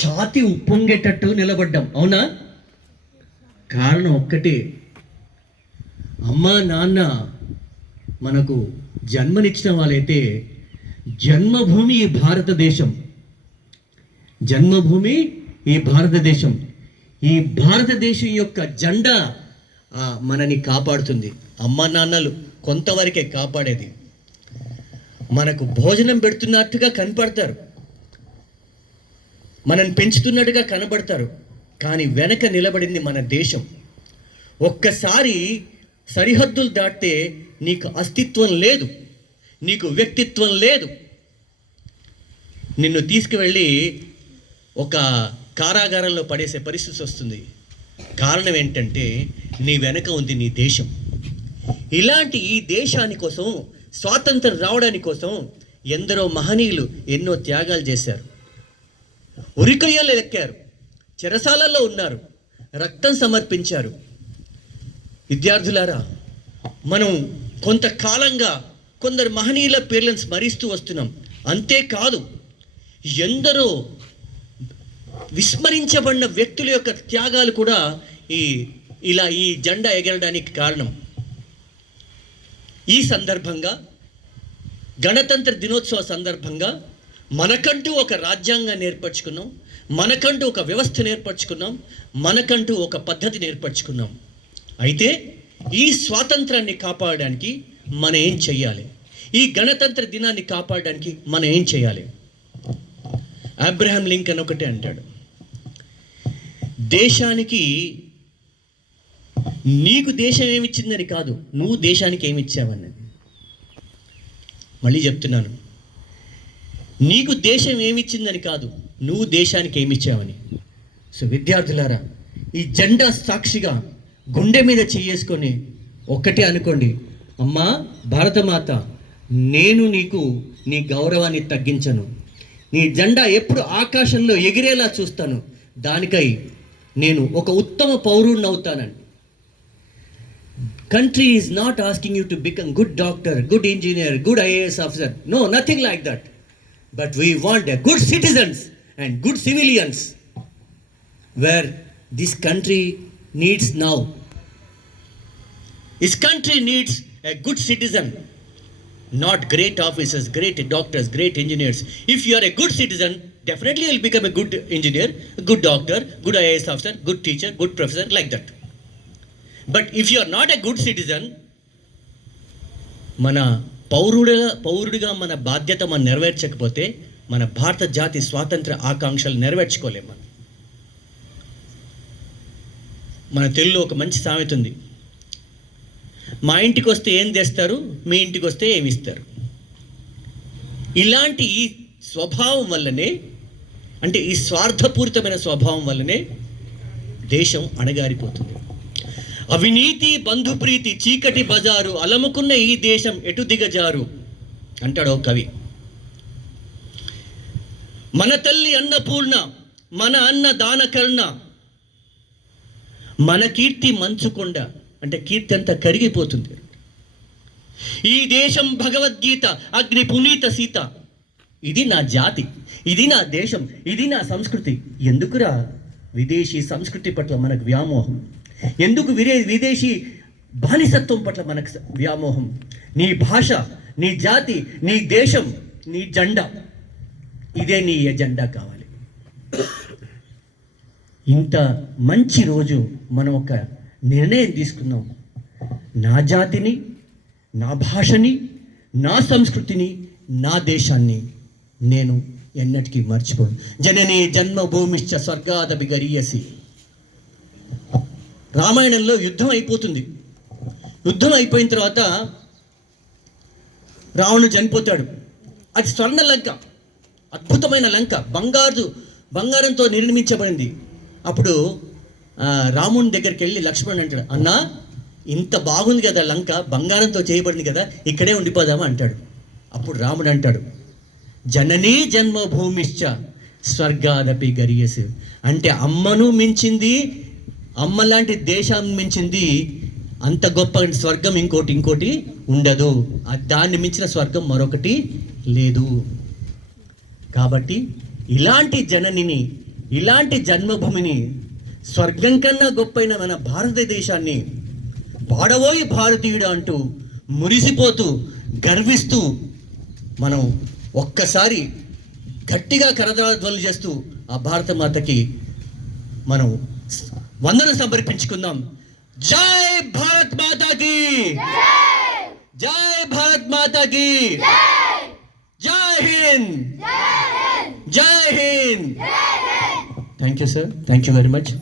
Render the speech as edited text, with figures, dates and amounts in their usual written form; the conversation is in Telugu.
ఛాతి ఉప్పొంగేటట్టు నిలబడ్డాం. అవునా? కారణం ఒక్కటే, అమ్మా నాన్న మనకు జన్మనిచ్చిన వాళ్ళైతే జన్మభూమి ఈ భారతదేశం, జన్మభూమి ఈ భారతదేశం. ఈ భారతదేశం యొక్క జెండా మనని కాపాడుతుంది. అమ్మా నాన్నలు కొంతవరకే కాపాడేది. మనకు భోజనం పెడుతున్నట్టుగా కనపడతారు, మనల్ని పెంచుతున్నట్టుగా కనబడతారు, కానీ వెనక నిలబడింది మన దేశం. ఒక్కసారి సరిహద్దులు దాటితే నీకు అస్తిత్వం లేదు, నీకు వ్యక్తిత్వం లేదు. నిన్ను తీసుకువెళ్ళి ఒక కారాగారంలో పడేసే పరిస్థితి వస్తుంది. కారణం ఏంటంటే నీ వెనక ఉంది నీ దేశం. ఇలాంటి ఈ దేశాని కోసం, స్వాతంత్రం రావడానికి కోసం ఎందరో మహనీయులు ఎన్నో త్యాగాలు చేశారు. ఉరికయ్యలు ఎక్కారు, చెరసాలలో ఉన్నారు, రక్తం సమర్పించారు. విద్యార్థులారా, మనం కొంతకాలంగా కొందరు మహనీయుల పేర్లను స్మరిస్తూ వస్తున్నాం. అంతేకాదు, ఎందరో విస్మరించబడిన వ్యక్తుల యొక్క త్యాగాలు కూడా ఈ జెండా ఎగరడానికి కారణం. ఈ సందర్భంగా, గణతంత్ర దినోత్సవ సందర్భంగా మనకంటూ ఒక రాజ్యాంగాన్ని ఏర్పరచుకున్నాం, మనకంటూ ఒక వ్యవస్థను ఏర్పరచుకున్నాం, మనకంటూ ఒక పద్ధతిని ఏర్పరచుకున్నాం. అయితే ఈ స్వాతంత్రాన్ని కాపాడడానికి మనం ఏం చెయ్యాలి? ఈ గణతంత్ర దినాన్ని కాపాడడానికి మనం ఏం చేయాలి? అబ్రహాం లింకన్ ఒకటే అంటాడు, దేశానికి నీకు దేశం ఏమిచ్చిందని కాదు, నువ్వు దేశానికి ఏమిచ్చావన్నది. మళ్ళీ చెప్తున్నాను, నీకు దేశం ఏమిచ్చిందని కాదు, నువ్వు దేశానికి ఏమిచ్చావని. సో విద్యార్థులారా, ఈ జెండా సాక్షిగా గుండె మీద చేసుకొని ఒక్కటే అనుకోండి, అమ్మా భారతమాత, నేను నీకు నీ గౌరవాన్ని తగ్గించను. నీ జెండా ఎప్పుడు ఆకాశంలో ఎగిరేలా చూస్తాను. దానికై నేను ఒక ఉత్తమ పౌరుడిని అవుతానండి. Country is not asking you to become good doctor, good engineer, good IAS officer. No, nothing like that. But we want a good citizens and good civilians, where this country needs now. This country needs a good citizen, not great officers, great doctors, great engineers. If you are a good citizen, definitely you will become a good engineer, a good doctor, good IAS officer, good teacher, good professor, like that. But if you are not a good citizen, మన పౌరుడిగా మన బాధ్యత మనం నెరవేర్చకపోతే మన భారత జాతి స్వాతంత్ర ఆకాంక్షలు నెరవేర్చుకోలేము. మన తెలుగులో ఒక మంచి సామెత ఉంది, మా ఇంటికి వస్తే ఏం తెస్తారు, మీ ఇంటికి వస్తే ఏమి ఇస్తారు. ఇలాంటి ఈ స్వభావం వల్లనే, అంటే ఈ స్వార్థపూరితమైన స్వభావం వల్లనే దేశం అణగారిపోతుంది. అవినీతి, బంధుప్రీతి, చీకటి బజారు అలముకున్న ఈ దేశం ఎటు దిగజారు అంటాడు ఓ కవి. మన తల్లి అన్నపూర్ణ, మన అన్న దానకర్ణ, మన కీర్తి మంచుకొండ, అంటే కీర్తి అంతా కరిగిపోతుంది. ఈ దేశం భగవద్గీత, అగ్ని పునీత సీత. ఇది నా జాతి, ఇది నా దేశం, ఇది నా సంస్కృతి. ఎందుకురా విదేశీ సంస్కృతి పట్ల మనకు వ్యామోహం? ఎందుకు విదేశీ బానిసత్వం పట్ల మనకు వ్యామోహం? నీ భాష, నీ జాతి, నీ దేశం, నీ జెండా, ఇదే నీ ఎజెండా కావాలి. ఇంత మంచి రోజు మనం ఒక నిర్ణయం తీసుకున్నాం. నా జాతిని, నా భాషని, నా సంస్కృతిని, నా దేశాన్ని నేను ఎన్నటికీ మర్చిపోను. జననీ జన్మభూమిశ్చ స్వర్గాదపి గరీయసి. రామాయణంలో యుద్ధం అయిపోతుంది. యుద్ధం అయిపోయిన తర్వాత రావణుడు చనిపోతాడు. అది స్వర్ణ లంక, అద్భుతమైన లంక, బంగారంతో నిర్మించబడింది. అప్పుడు రాముని దగ్గరికి వెళ్ళి లక్ష్మణుడు అంటాడు, అన్నా ఇంత బాగుంది కదా లంక, బంగారంతో చేయబడింది కదా, ఇక్కడే ఉండిపోదామా అంటాడు. అప్పుడు రాముడు అంటాడు, జననీ జన్మభూమిశ్చ స్వర్గాదపి గరీయసి. అంటే అమ్మను మించింది, అమ్మ లాంటి దేశాన్ని మించింది అంత గొప్ప స్వర్గం ఇంకోటి ఉండదు. దాన్ని మించిన స్వర్గం మరొకటి లేదు. కాబట్టి ఇలాంటి జననిని, ఇలాంటి జన్మభూమిని, స్వర్గం కన్నా గొప్పైన మన భారతదేశాన్ని పాడబోయి భారతీయుడు అంటూ మురిసిపోతూ గర్విస్తూ మనం ఒక్కసారి గట్టిగా కరతాళధ్వనులు చేస్తూ ఆ భారత మాతకి మనం వందనం సమర్పించుకుందాం. జై భారత్ మాతాకి, జై భారత్ మాతాకి, జై హింద్, జై Hind. Thank you sir, thank you very much.